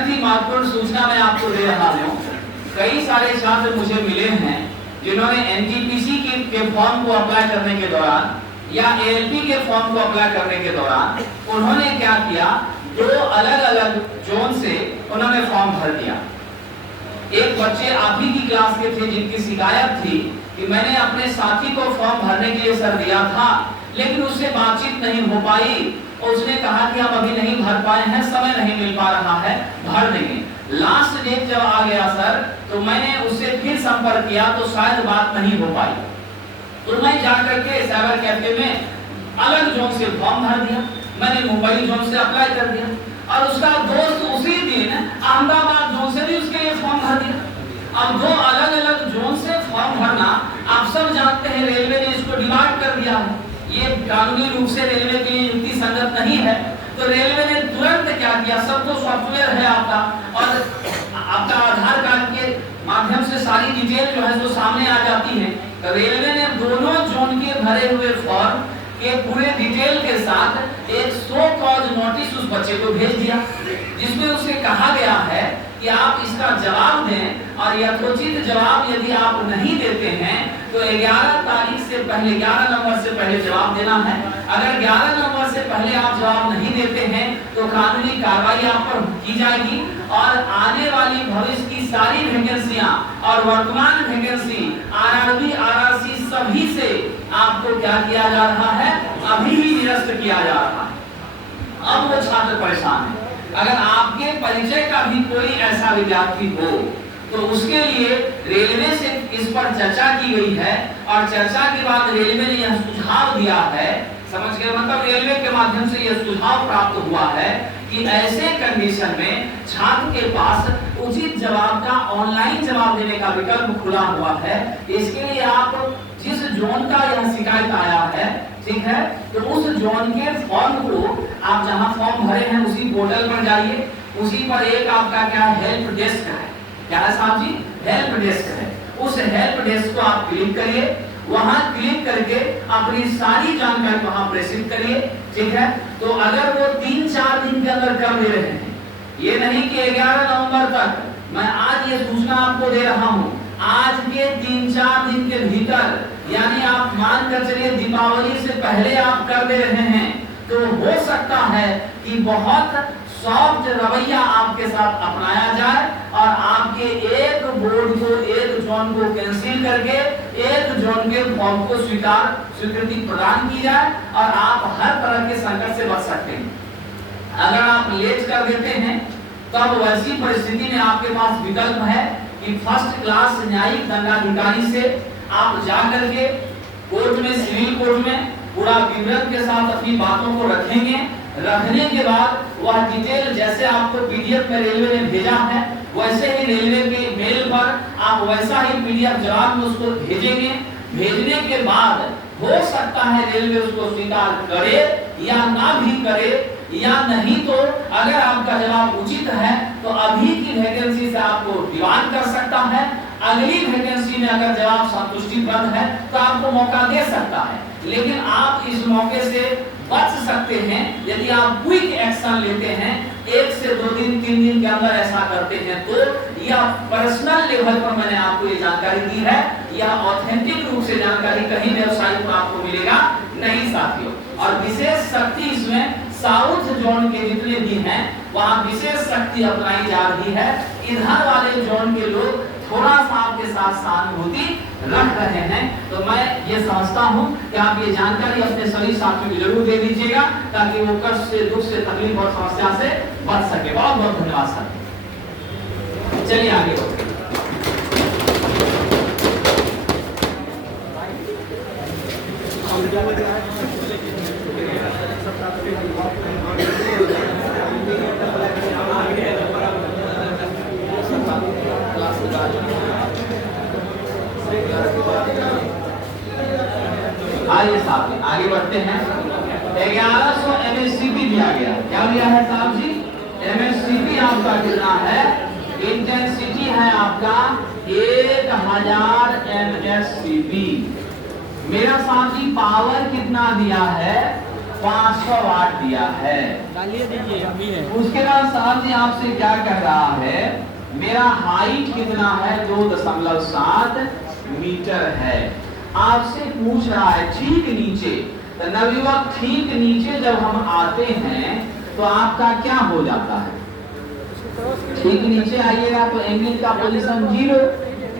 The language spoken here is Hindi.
बेहद ही महत्वपूर्ण सूचना मैं आपको दे रहा हूँ। कई सारे छात्र मुझे मिले हैं जिन्होंने एनटीपीसी के फॉर्म को अप्लाई करने के दौरान या एएलपी के फॉर्म को अप्लाई करने के दौरान उन्होंने क्या किया, दो अलग अलग जोन से उन्होंने फॉर्म भर दिया। एक बच्चे आप ही की क्लास के थे जिनकी शिकायत थी कि मैंने अपने साथी को फॉर्म भरने के लिए सर दिया था, लेकिन उससे बातचीत नहीं हो पाई और उसने कहा कि हम अभी नहीं भर पाए हैं, समय नहीं मिल पा रहा है, भर देंगे। लास्ट डेट जब आ गया सर तो मैंने उससे फिर संपर्क किया तो शायद बात नहीं हो पाई, तो मैं जाकर के साइबर कैफे में अलग जोन से फॉर्म भर दिया। मैंने मुंबई जोन से अप्लाई कर दिया और उसका दोस्त उसी दिन अहमदाबाद जोन से भी उसके लिए फॉर्म भर दिया। अब दो अलग अलग जोन से फॉर्म भरना आप सब जानते हैं, रेलवे ने इसको डिमांड कर दिया है। ये कानूनी रूप से रेलवे के लिए युक्ति संगत नहीं है, तो रेलवे ने तुरंत क्या किया, सब तो सॉफ्टवेयर है आपका और आपका आधार कार्ड के माध्यम से सारी डिटेल जो है जो सामने आ जाती है। तो रेलवे ने दोनों जोन के भरे हुए फॉर्म के पूरे डिटेल के साथ एक सो कॉज नोटिस उस बच्चे को भेज दिया, जिसमें उसे कहा गया है कि आप इसका जवाब दें और यथोचित जवाब यदि आप नहीं देते हैं तो 11 तारीख से पहले 11 नवंबर से पहले जवाब देना है। अगर 11 नवंबर से पहले आप जवाब नहीं देते हैं तो कानूनी कार्रवाई आप पर की जाएगी और आने वाली भविष्य की सारी वैकेंसियां और वर्तमान वैकेंसी आरआरबी आरआरसी सभी से आपको क्या किया जा रहा है, अभी ही निरस्त किया जा रहा है। अब वो छात्र परेशान है। अगर आपके परिचय का भी कोई ऐसा विद्यार्थी हो तो उसके लिए रेलवे से इस पर चर्चा की गई है और चर्चा के बाद रेलवे ने यह सुझाव दिया है, समझ गए, मतलब रेलवे के माध्यम से यह सुझाव प्राप्त हुआ है कि ऐसे कंडीशन में छात्र के पास उचित जवाब का ऑनलाइन जवाब देने का विकल्प खुला हुआ है। इसके लिए आप जिस जोन का यह शिकायत आया है, ठीक है, तो उस जोन के फॉर्म को आप जहां फॉर्म भरे हैं उसी पोर्टल पर जाइए, उसी पर एक आपका क्या हेल्प डेस्क है, क्या है साहब जी, हेल्प डेस्क है। उस हेल्प डेस्क को आप क्लिक करिए, वहां क्लिक करके अपनी सारी जानकारी वहां प्रेषित करिए, ठीक है। तो अगर वो 3-4 दिन के अंदर कर दे रहे हैं, ये नहीं कि 11 नवंबर तक, मैं आज ये सूचना आपको दे रहा हूं, आज के 3-4 दिन के भीतर, यानी आप मान कर चलिए दीपावली से पहले आप कर दे रहे हैं, तो हो सकता है कि बहुत सॉफ्ट रवैया आपके साथ अपनाया जाए और आपके एक बोर्ड को, एक जोन को कैंसिल करके एक जोन के फॉर्म को स्वीकृति प्रदान की जाए और आप हर तरह के संकट से बच सकते हैं। अगर आप लेट कर देते हैं तब वैसी परिस्थिति में आपके पास विकल्प है कि फर्स्ट क्लास न्यायिक दंडाधिकारी से आप जाकर के कोर्ट में, सिविल कोर्ट में पूरा विवरण के साथ अपनी बातों को रखेंगे। रखने के बाद वह डिटेल जैसे आपको पीडीएफ में रेलवे ने भेजा है वैसे ही रेलवे के मेल पर आप वैसा ही पीडीएफ जवाब में उसको भेजेंगे। भेजने के बाद हो सकता है रेलवे उसको स्वीकार करे या ना भी करे, या नहीं तो अगर आपका जवाब उचित है तो अभी की वैकेंसी से आपको डिमांड कर सकता है, अगली वैकेंसी में अगर जवाब संतुष्टिप्रद है तो आपको मौका दे सकता है। लेकिन आप इस मौके से बच सकते हैं यदि आप क्विक एक्शन लेते हैं, 1 से 2 दिन 3 दिन के अंदर ऐसा करते हैं। तो यह पर्सनल लेवल पर मैंने आपको ये जानकारी दी है, यह ऑथेंटिक रूप से जानकारी कहीं वेबसाइट पर आपको मिलेगा नहीं साथियों। और विशेष शक्ति इसमें साउथ जोन के जितने भी हैं वहां विशेष शक्ति अपनाई जा रही है। इधर वाले जोन के लोग थोड़ा सा आपके साथ सहानुभूति रख रहे हैं। तो मैं ये समझता हूं कि आप ये जानकारी अपने सभी साथियों को जरूर दे दीजिएगा ताकि वो कष्ट से, दुख से, तकलीफ और समस्या से बच सके। बहुत बहुत धन्यवाद सर। चलिए आगे बढ़ते हैं। आइए साहब आगे बढ़ते हैं। 1100 MSCP दिया गया, क्या दिया है साहब जी, MSCP आपका कितना है, इंटेंसिटी है आपका 1000 MSCP। मेरा साथी पावर कितना दिया है, 500 वाट दिया है। डालिए दीजिए अभी है। उसके बाद साहब जी आपसे क्या कह रहा है, मेरा हाइट कितना है, 2.7 मीटर है। आपसे पूछ रहा है ठीक नीचे, तो नवयुवक ठीक नीचे जब हम आते हैं तो आपका क्या हो जाता है, ठीक नीचे आइएगा तो एंगल का पोजीशन 0,